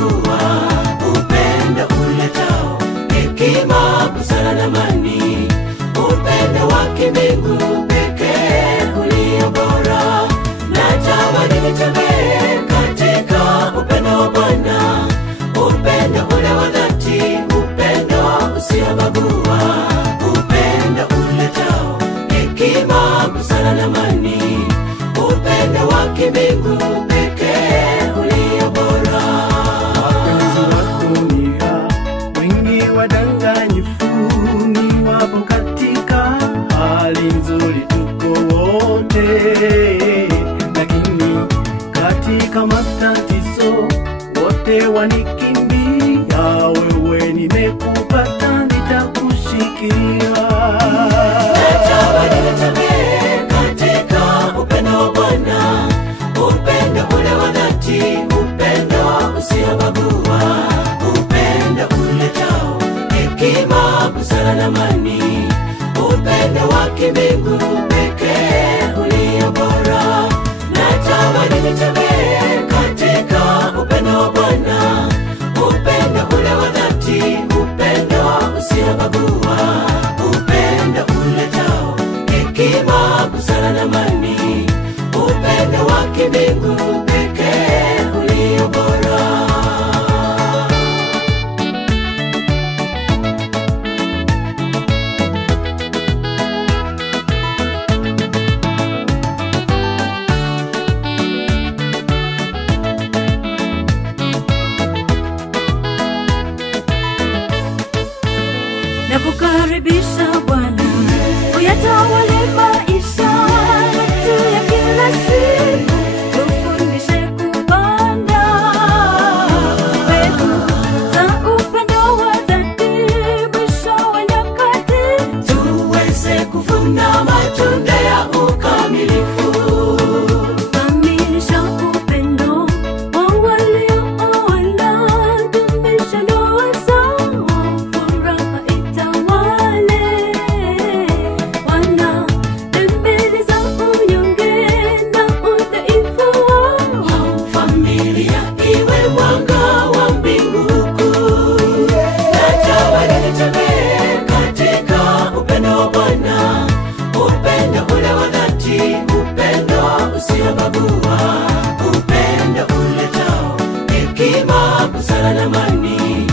usiobagua, upendo uletao hekima, busara na amani, upendo wa kimbingu pekee ulio bora. Natamani nitembee katika upendo wa Bwana, upendo ule wa dhati, upendo usiobagua, upendo uletao hekima, busara na amani, upendo wa kimbingu pekee ulio bora. Wapenzi wa dunia wengi wadanganyifu, ni wapo katika hali nzuri tuko wote, lakini katika matatizo wote wanikimbia. Wewe nimekupata, nitakushikilia. Natamani nitembee katika upendo wa Bwana, upendo ule wa dhati, upendo usiobagua, upendo uletao hekima, busara na amani, upendo wa kimbingu pekee ulio bora. Natamani nitembee katika upendo wa Bwana, upendo ule wa dhati, upendo usiobagua, upendo uletao hekima, busara na amani, upendo wa kimbingu pekee ulio bora. Nakukaribisha Bwana, uyatawale maisha yetu ya kila siku, tufundishe kupanda mbegu za upendo wa dhati, mwisho wa nyakati tuweze kuvuna matunda ya ukamilifu. kamilisha upendo wa waliooana, dumisha ndoa zao, furaha itawale. Wana tembeleza unyonge na udhaifu wao, Familia iwe mwanga wa mbingu kuu. Natamani nitembee katika upendo wa Bwana, upendo ule wa dhati, upendo usiobagua, upendo uletao hekima, busara na amani,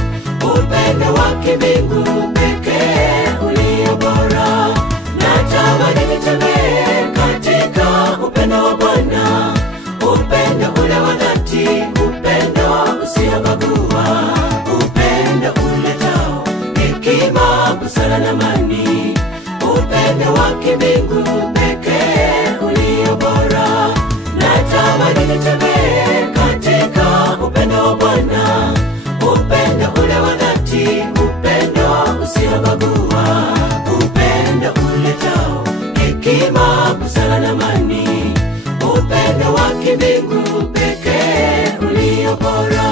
upendo wa kimbingu pekee ulio bora. Natamani nitembee katika upendo wa Bwana, upendo ule wa dhati, upendo usiobagua, upendo uletao hekima, busara na amani, upendo wa kimbingu pekee ulio bora. Natamani nitembee katika upendo wa Bwana, upendo ule wa dhati, upendo usiobagua, upendo uletao hekima, busara na amani, upendo wa kimbingu pekee ulio bora.